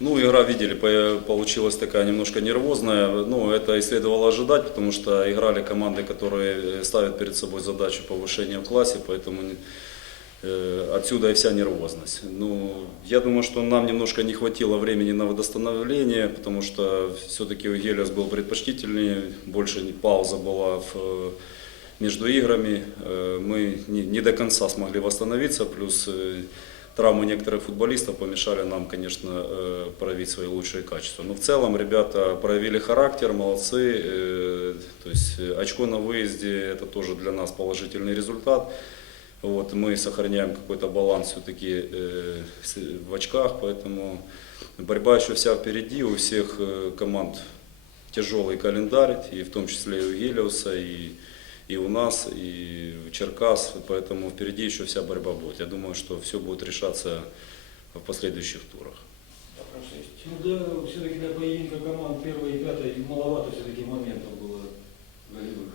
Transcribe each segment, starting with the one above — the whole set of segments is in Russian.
Ну, игра, видели, по- получилась такая немножко нервозная. Ну, это и следовало ожидать, потому что играли команды, которые ставят перед собой задачу повышения в классе, поэтому э, отсюда и вся нервозность. Ну, я думаю, что нам немножко не хватило времени на восстановление, потому что все-таки у Гелиос был предпочтительнее, больше пауза была в, между играми. Э, Мы не, не до конца смогли восстановиться, плюс э, травмы некоторых футболистов помешали нам, конечно, э, проявить свои лучшие качества. Но в целом ребята проявили характер, молодцы. э, То есть э, очко на выезде это тоже для нас положительный результат. Вот, мы сохраняем какой-то баланс все-таки в очках, поэтому борьба еще вся впереди. У всех команд тяжелый календарь, и в том числе и у Гелиуса, и, и у нас, и у Черкас, поэтому впереди еще вся борьба будет. Я думаю, что все будет решаться в последующих турах. Вопрос есть. Ну да, все-таки для поединка команд первой и пятой маловато все-таки моментов было голевых.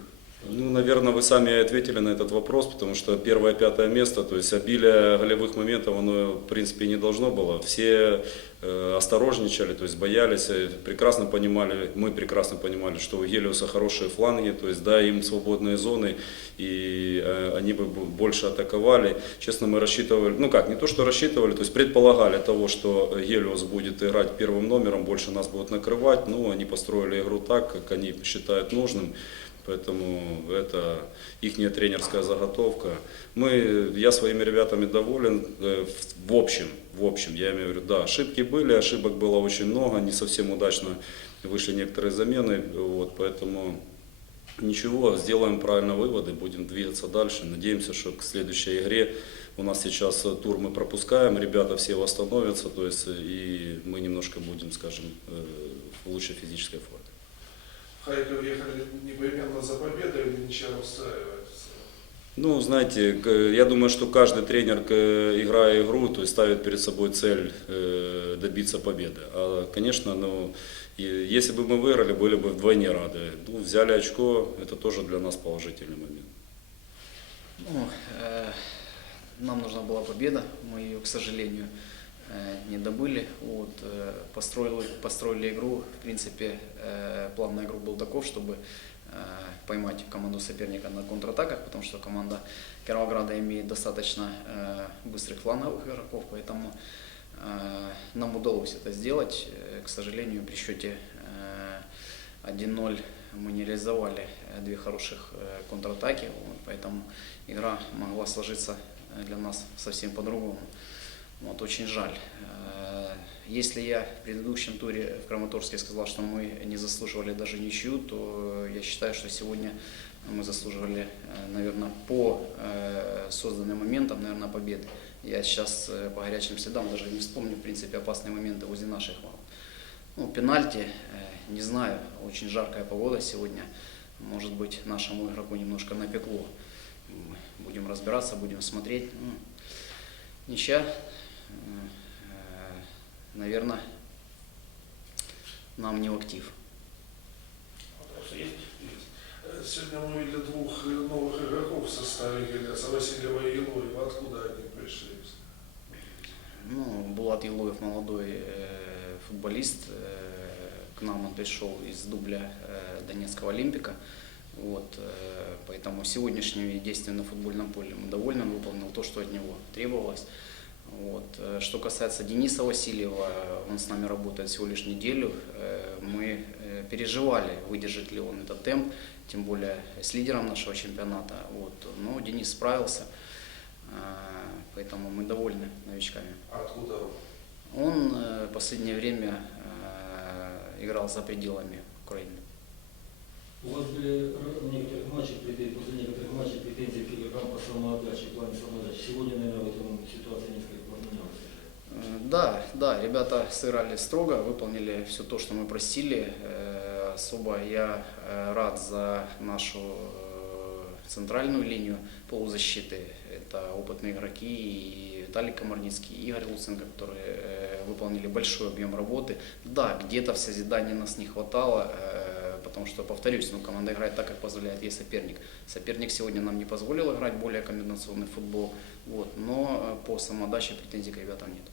Ну, наверное, вы сами ответили на этот вопрос, потому что первое, пятое место, то есть обилие голевых моментов, оно, в принципе, не должно было. Все осторожничали, то есть боялись, э, прекрасно понимали, мы прекрасно понимали, что у Гелиуса хорошие фланги, то есть, да, им свободные зоны, и э, они бы больше атаковали. Честно, мы рассчитывали, ну как, не то, что рассчитывали, то есть предполагали того, что Гелиус будет играть первым номером, больше нас будут накрывать, ну, они построили игру так, как они считают нужным. Поэтому это их тренерская заготовка. Мы, я своими ребятами доволен э, в общем, в общем, я имею в виду, да, ошибки были, ошибок было очень много, не совсем удачно вышли некоторые замены, вот, поэтому ничего, сделаем правильно выводы, будем двигаться дальше, надеемся, что к следующей игре у нас сейчас э, тур мы пропускаем, ребята все восстановятся, то есть э, и мы немножко будем, скажем, э, в лучшей физической форме. Харьков ехали непременно за победой или ничья устраивает? Ну, знаете, я думаю, что каждый тренер, играя игру, то есть ставит перед собой цель э, добиться победы. А, конечно, ну, если бы мы выиграли, были бы вдвойне рады. Ну, взяли очко, это тоже для нас положительный момент. Ну, э, нам нужна была победа, мы ее, к сожалению, э, не добыли. Вот, э, построили, построили игру, в принципе, э, план на игру был таков, чтобы поймать команду соперника на контратаках, потому что команда Кировограда имеет достаточно э, быстрых фланговых игроков, поэтому э, нам удалось это сделать. Э, К сожалению, при счете э, 1-0 мы не реализовали э, две хороших э, контратаки, поэтому игра могла сложиться э, для нас совсем по-другому. Вот, очень жаль. Э, Если я в предыдущем туре в Краматорске сказал, что мы не заслуживали даже ничью, то я считаю, что сегодня мы заслуживали, наверное, по э, созданным моментам, наверное, победы. Я сейчас э, по горячим следам даже не вспомню, в принципе, опасные моменты возле наших ворот. Ну, пенальти, э, не знаю, очень жаркая погода сегодня. Может быть, нашему игроку немножко напекло. Будем разбираться, будем смотреть. Ну, ничья, э, наверное, нам не в актив. Вопрос есть? Есть. Э, Сегодня мы увидели двух э, новых игроков в составе Гелиаса, Васильева и Илуева. Откуда они пришли? Ну, Булат Елоев молодой э, футболист. э, к нам он пришел из дубля э, Донецкого Олимпика. Вот, э, поэтому сегодняшними действиями на футбольном поле мы довольны, он выполнил то, что от него требовалось. Вот. э, Что касается Дениса Васильева, он с нами работает всего лишь неделю. Э, Мы э, переживали, выдержит ли он этот темп, тем более с лидером нашего чемпионата. Вот. Но Денис справился, поэтому мы довольны новичками. А Откуда он? Он в последнее время играл за пределами Украины. У вас были в некоторых матчах, претен- после некоторых матчей претензии к игрокам по самоотдаче, в плане самоотдачи. Сегодня, наверное, в этом ситуация несколько Да, да, ребята сыграли строго, выполнили все то, что мы просили. Э, Особо я э, рад за нашу э, центральную линию полузащиты. Это опытные игроки и Виталий Комарницкий, и Игорь Луценко, которые выполнили большой объем работы. Да, где-то в созидании нас не хватало, потому что, повторюсь, ну, команда играет так, как позволяет ей соперник. Соперник сегодня нам не позволил играть более комбинационный футбол, вот, но по самоотдаче претензий к ребятам нет.